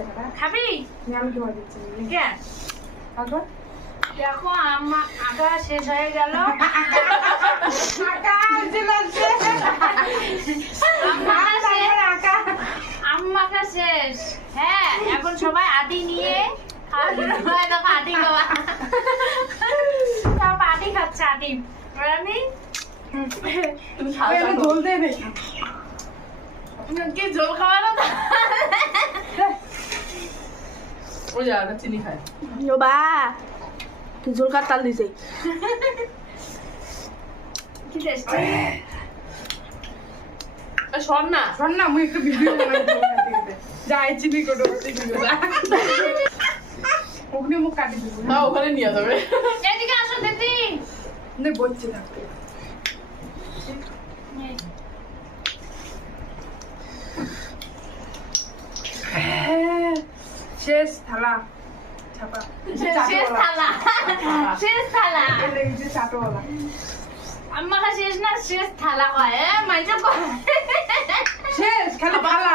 দিচ্ছে না খাবি? আমি তোমার দিচ্ছি কেন? তারপর দেখো আটা শেষ হয়ে গেল। আম্মাকা শেষ। হ্যাঁ, এখন সবাই আদি নিয়ে দেখো আদি খাওয়া। সব আদি খাচ্ছে আদি। আর আমি ঝোল দিয়ে দেখ কি জল খাওয়ানো তো? ওই জায়গাটা চিনি খায়। ও বা তুই ঝোল কাট তাল দিছে কি টেস্ট? শোন না শোন না মুই একটু ভিডিও বানাই যাই চিনি কোটো ওখানে মুখ কাটি দিব না ওখানে নিয়ে যাবে। এদিকে আসো দিদি। নে বলছি থাকতে শেষ থালা ছাপা শেষ থালা। শেষ থালা। চাটোওয়ালা আম্মা শেষ না শেষ থালা হয় মাইজা কয় শেষ খালি থালা